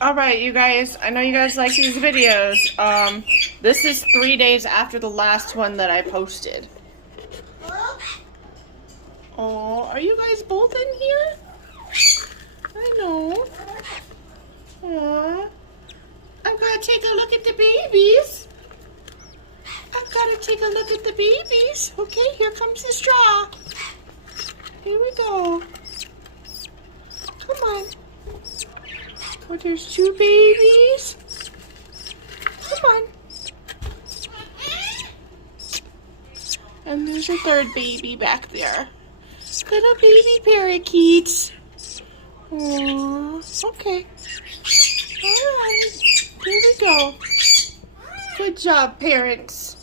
Alright, you guys, I know you guys like these videos. This is 3 days after the last one that I posted. Oh, are you guys both in here? I know. Aww. I've got to take a look at the babies. I've got to take a look at the babies. Okay, here comes the straw. Here we go. Come on. Oh, there's 2 babies. Come on. And there's a 3rd baby back there. Little baby parakeets. Aww. Okay. Alright. Here we go. Good job, parents.